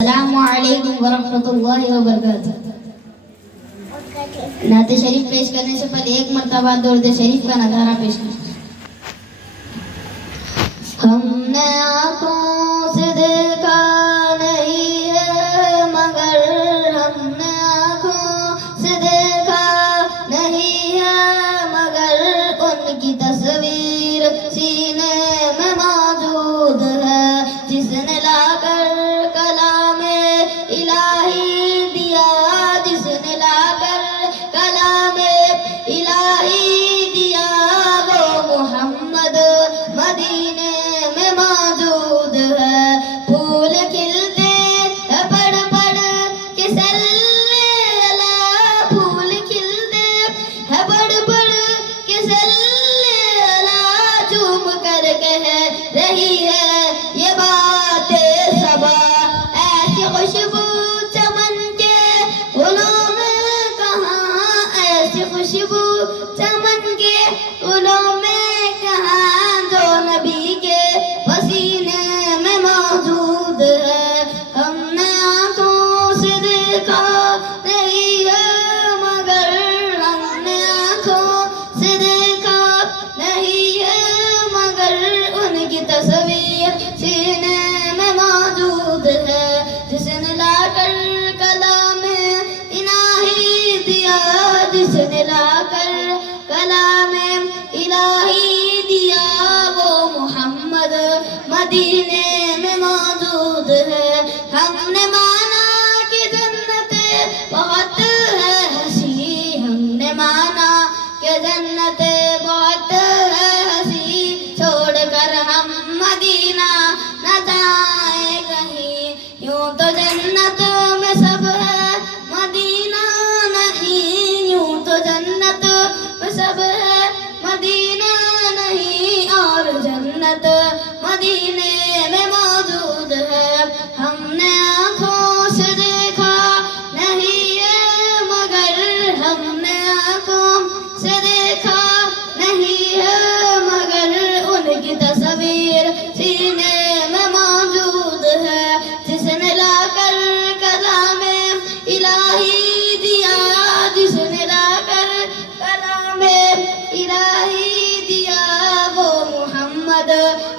السلام علیکم ورحمۃ اللہ وبرکاتہ۔ نعت شریف پیش کرنے سے پہلے ایک مرتبہ درود شریف کا نظارہ پیش کریں۔ ہم نے آنکھوں سے دیکھا نہیں ہے مگر ہم نے آنکھوں سے دیکھا نہیں ہے مگر ان کی تصویر سینے میں موجود ہے، جس نے لا کر کلام الہی دیا، جس نے لا کر کلام الہی دیا، وہ محمد مدینے میں موجود ہے۔ پھول کھلتے ہیں پڑھ پڑھ کے صلی اللہ، پھول کھلتے ہیں پڑھ پڑھ کے صلی اللہ، جھوم کر کہہ رہی ہے یہ باتیں صبا، ایسی خوشبو چمن کے گلوں میں کہاں، ایسی خوشبو چمن کے گلوں میں کہاں، جو نبی کے پسینے میں موجود ہے۔ ہم نے آنکھوں سے دیکھا نہیں ہے مگر ہم نے آنکھوں سے دیکھا نہیں ہے مگر ان کی تصویر سینے میں موجود ہے، جس نے لا کر کلام الہی دیا، جس نے لا کر کلام الہی دیا، وہ محمد مدینے میں موجود ہے۔ ہم نے مانا کہ جنت بہت ہے ہنسی، ہم نے مانا کہ جنت بہت ہے ہنسی، چھوڑ کر ہم مدینہ نہ جائیں کہیں، یوں تو جنت میں سب ہے مدینہ نہیں، یوں تو جنت میں سب ہے مدینہ نہیں، اور جنت مدینے میں موجود ہے۔ ہم نے آنکھوں سے دیکھا نہیں ہے مگر ہم نے آنکھوں سے دیکھا نہیں ہے مگر ان کی تصویر سینے میں موجود ہے، جس نے لا کر کلام الہی دیا، جس نے لا کر کلام الہی دیا، وہ محمد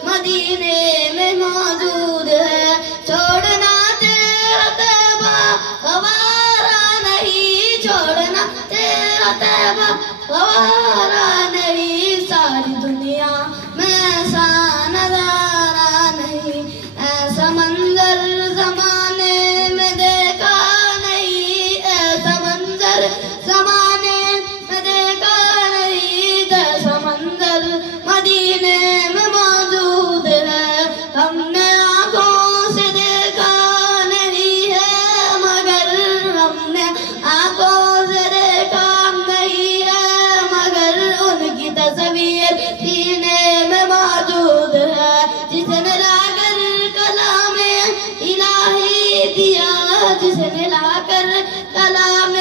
مدینے میں موجود ہے۔ چھوڑنا تیرا طیبہ گوارا نہیں، چھوڑنا تیرا طیبہ گوارا نہیں، ساری دنیا میں ایسا نظارہ نہیں، ایسا منظر زمانے میں دیکھا نہیں، ایسا منظر زمانے میں دیکھا نہیں، جیسا منظر مدینے میں موجود ہے۔ ہم نے آنکھوں سے دیکھا نہیں ہے مگر ہم نے آنکھوں سے دیکھا نہیں ہے مگر ان کی تصویر سینے میں موجود ہے، جس نے لا کر کلام الہی دیا، جس نے لا کر کلام